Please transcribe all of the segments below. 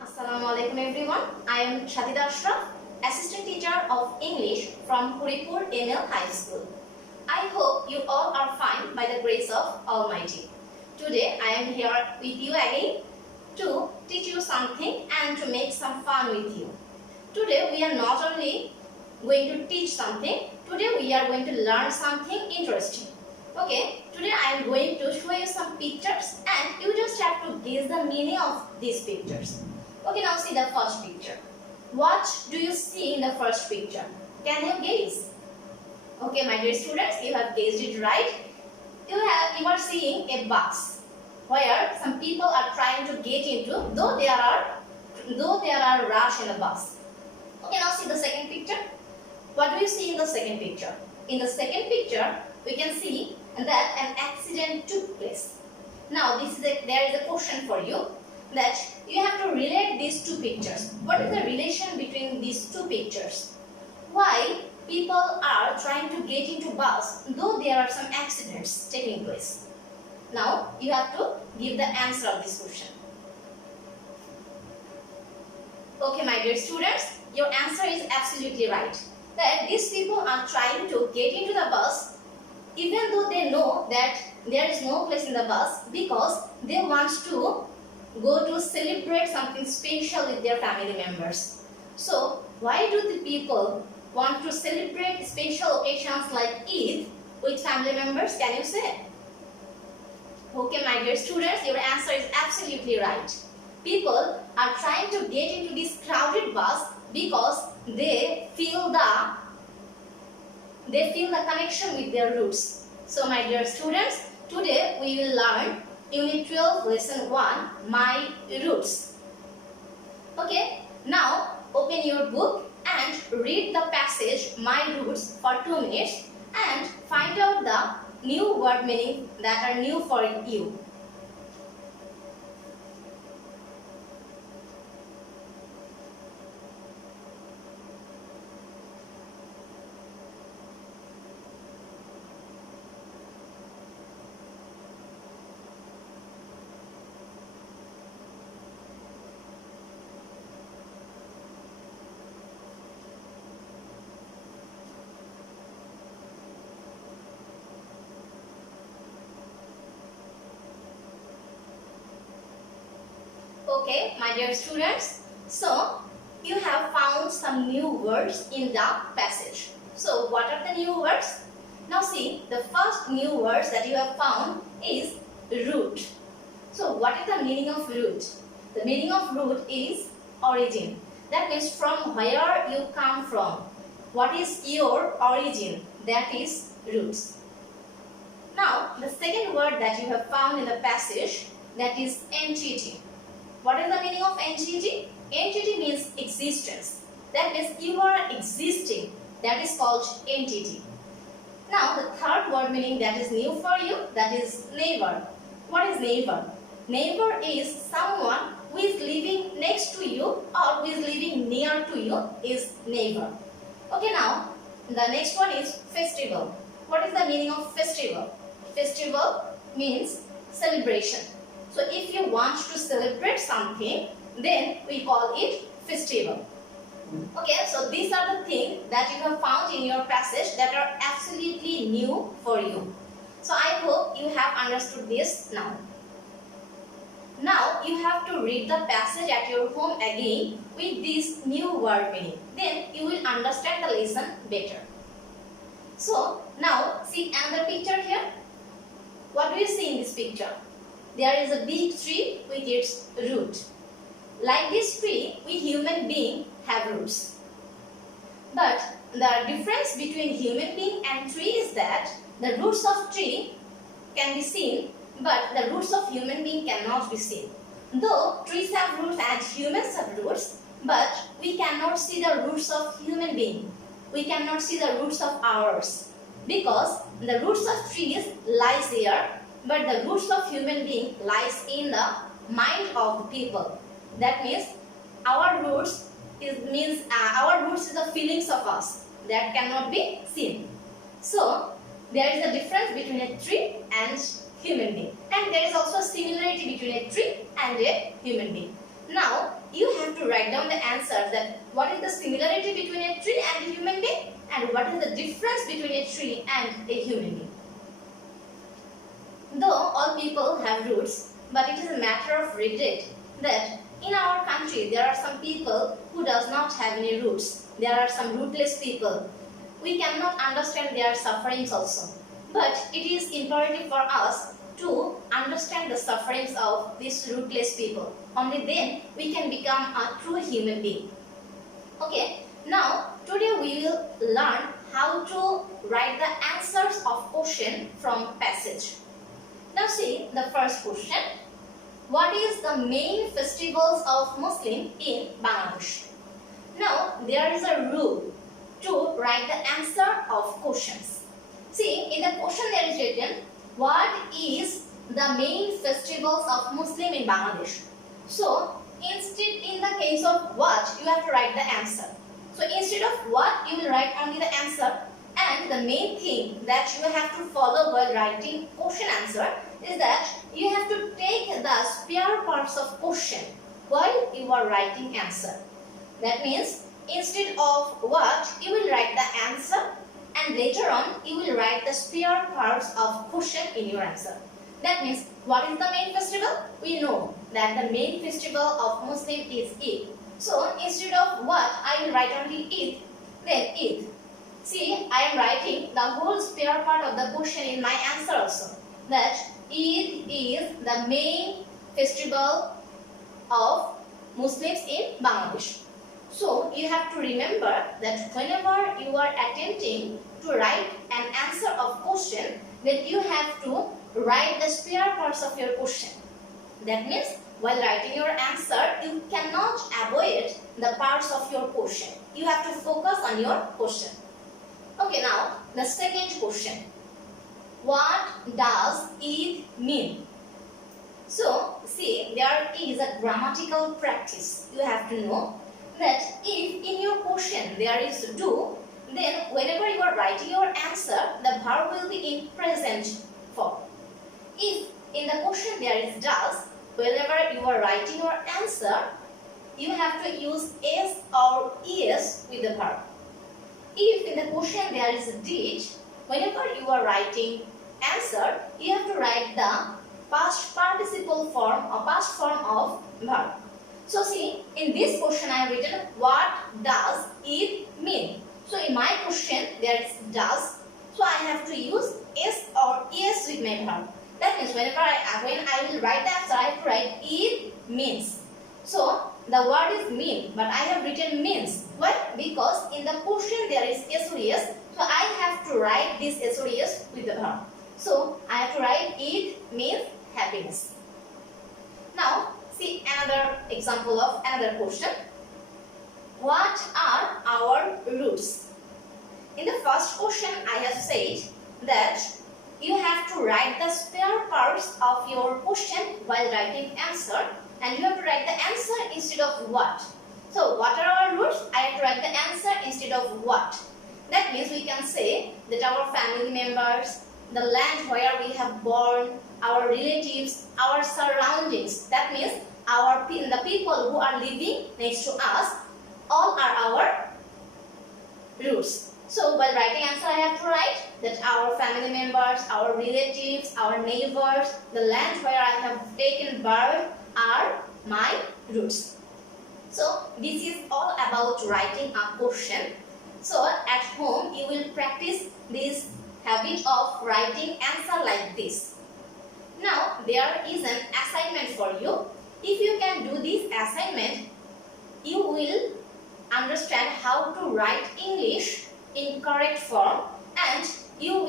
Assalamualaikum everyone. I am Shatida Ashraf, Assistant Teacher of English from Puripur ML High School. I hope you all are fine by the grace of Almighty. Today I am here with you again to teach you something and to make some fun with you. Today we are not only going to teach something, today we are going to learn something interesting. Okay, today I am going to show you some pictures and you just have to guess the meaning of these pictures. Okay, now see the first picture. What do you see in the first picture? Can you guess? Okay, my dear students, you have guessed it right. You are seeing a bus where some people are trying to get into, though there are rush in the bus. Okay, now see the second picture. What do you see in the second picture? In the second picture, we can see that an accident took place. Now, there is a question for you, that you have to relate these two pictures. What is the relation between these two pictures? Why people are trying to get into bus though there are some accidents taking place? Now, you have to give the answer of this question. Okay, my dear students, your answer is absolutely right. That these people are trying to get into the bus even though they know that there is no place in the bus, because they want to go to celebrate something special with their family members. So, why do the people want to celebrate special occasions like Eid with family members? Can you say? Okay, my dear students, your answer is absolutely right. People are trying to get into this crowded bus because they feel the connection with their roots. So, my dear students, today we will learn Unit 12, Lesson 1, My Roots. Okay, now open your book and read the passage My Roots for 2 minutes and find out the new word meaning that are new for you. Okay, my dear students, so you have found some new words in the passage. So, what are the new words? Now see, the first new words that you have found is root. So, what is the meaning of root? The meaning of root is origin. That means from where you come from. What is your origin? That is roots. Now, the second word that you have found in the passage, that is entity. What is the meaning of entity? Entity means existence. That means you are existing. That is called entity. Now, the third word meaning that is new for you, that is neighbor. What is neighbor? Neighbor is someone who is living next to you or who is living near to you is neighbor. Okay, now, the next one is festival. What is the meaning of festival? Festival means celebration. So, if you want to celebrate something, then we call it festival. Okay, so these are the things that you have found in your passage that are absolutely new for you. So, I hope you have understood this now. Now, you have to read the passage at your home again with this new word meaning. Then, you will understand the lesson better. So, now, see another picture here. What do you see in this picture? There is a big tree with its root. Like this tree, we human beings have roots. But the difference between human being and tree is that the roots of tree can be seen, but the roots of human being cannot be seen. Though trees have roots and humans have roots, but we cannot see the roots of human being. We cannot see the roots of ours, because the roots of trees lies here, but the roots of human being lies in the mind of the people. That means our roots is the feelings of us that cannot be seen. So there is a difference between a tree and human being, and there is also a similarity between a tree and a human being. Now you to write down the answers that what is the similarity between a tree and a human being and what is the difference between a tree and a human being. Though all people have roots, but it is a matter of regret that in our country there are some people who does not have any roots. There are some rootless people. We cannot understand their sufferings also. But it is imperative for us to understand the sufferings of these rootless people. Only then we can become a true human being. Okay, now today we will learn how to write the answers of question from passage. Now see the first question. What is the main festivals of Muslim in Bangladesh? Now there is a rule to write the answer of questions. See, in the question there is written, what is the main festivals of Muslim in Bangladesh? So, instead in the case of what, you have to write the answer. So, instead of what, you will write only the answer. And the main thing that you have to follow while writing question answer is that you have to take the spare parts of question while you are writing answer. That means, instead of what, you will write the answer. And later on, you will write the spare parts of question in your answer. That means, what is the main festival? We know that the main festival of Muslim is Eid. So, instead of what, I will write only Eid, then Eid. See, I am writing the whole spare part of the question in my answer also. That Eid is the main festival of Muslims in Bangladesh. So, you have to remember that whenever you are attempting to write an answer of question, then you have to write the spare parts of your question. That means, while writing your answer, you cannot avoid the parts of your question. You have to focus on your question. Okay, now, the second question. What does Eid mean? So, see, there is a grammatical practice. You have to know that if in your question there is do, then whenever you are writing your answer, the verb will be in present form. If in the question there is does, whenever you are writing your answer, you have to use s or es with the verb. If in the question there is did, whenever you are writing answer, you have to write the past participle form or past form of verb. So see, in this question I have written what does it mean. So in my question there is does. So I have to use s or es with my verb. That means when I will write the answer, I have to write it means. So the word is mean, but I have written means. Why? Because in the question there is s or es. So I have to write this s or es with the verb. So I have to write it means happiness. Now see another example of another question. What are our roots? In the first question I have said that you have to write the spare parts of your question while writing answer, and you have to write the answer instead of what. So what are our roots? I have to write the answer instead of what. That means we can say that our family members, the land where we have born, our relatives, our surroundings. That means the people who are living next to us, all are our roots. So while writing answer, I have to write that our family members, our relatives, our neighbors, the land where I have taken birth are my roots. So this is all about writing a question. So at home you will practice this habit of writing answer like this. Now there is an assignment for you. If you can do this assignment, you will understand how to write English in correct form, and you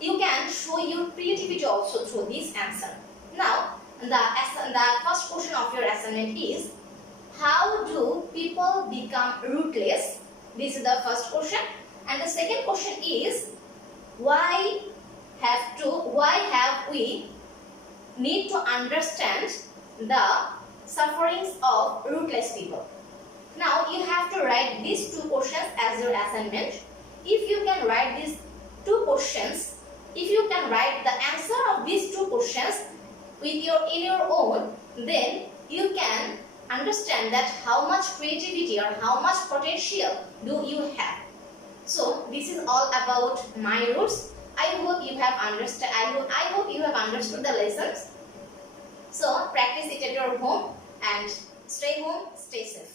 can show your creativity also through this answer. Now the first question of your assignment is, how do people become rootless? This is the first question. And the second question is, why have we need to understand the sufferings of rootless people? Now you have to write these two questions as your assignment. If you can write these two questions, if you can write the answer of these two questions in your own, then you can understand that how much creativity or how much potential do you have. So this is all about my roots. I hope you have understood. I hope you have understood the lessons. So practice it at your home and stay home, stay safe.